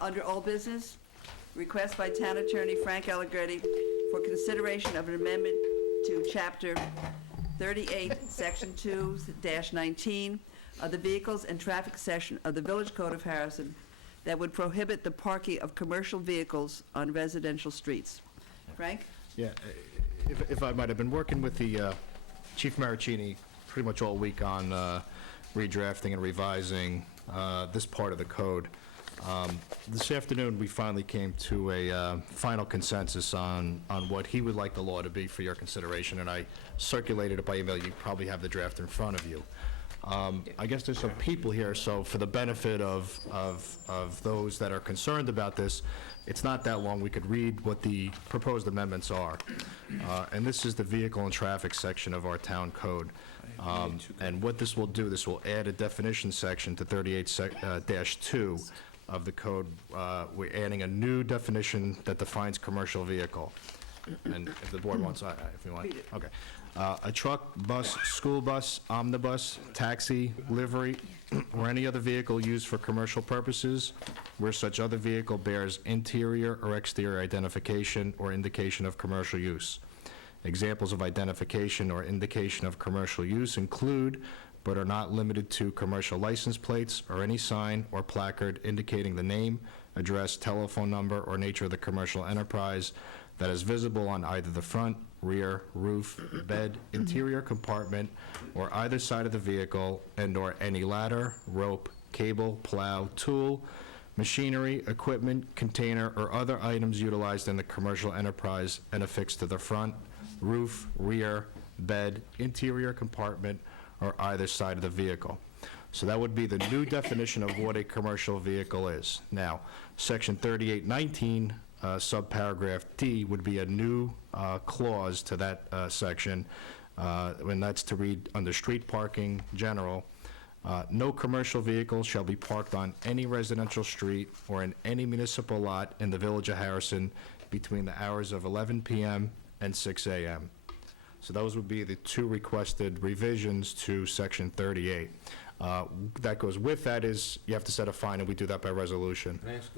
Under old business, request by Town Attorney Frank Allegretti for consideration of an amendment to Chapter 38, Section 2-19 of the Vehicles and Traffic section of the Village Code of Harrison that would prohibit the parking of commercial vehicles on residential streets. Frank? Yeah, if I might, have been working with the Chief Maricini pretty much all week on redrafting and revising this part of the code. This afternoon, we finally came to a final consensus on what he would like the law to be for your consideration, and I circulated it by email. You probably have the draft in front of you. I guess there's some people here, so for the benefit of those that are concerned about this, it's not that long. We could read what the proposed amendments are. And this is the vehicle and traffic section of our town code. And what this will do, this will add a definition section to 38-2 of the code. We're adding a new definition that defines commercial vehicle. And if the board wants, if you want. Okay. A truck, bus, school bus, omnibus, taxi, livery, or any other vehicle used for commercial purposes where such other vehicle bears interior or exterior identification or indication of commercial use. Examples of identification or indication of commercial use include, but are not limited to, commercial license plates or any sign or placard indicating the name, address, telephone number, or nature of the commercial enterprise that is visible on either the front, rear, roof, bed, interior compartment, or either side of the vehicle, and/or any ladder, rope, cable, plow, tool, machinery, equipment, container, or other items utilized in the commercial enterprise and affixed to the front, roof, rear, bed, interior compartment, or either side of the vehicle. So that would be the new definition of what a commercial vehicle is. Now, Section 3819, subparagraph D, would be a new clause to that section, and that's to read under street parking general. No commercial vehicle shall be parked on any residential street or in any municipal lot in the Village of Harrison between the hours of 11 p.m. and 6 a.m. So those would be the two requested revisions to Section 38. That goes with that is, you have to set a fine, and we do that by resolution. Can I ask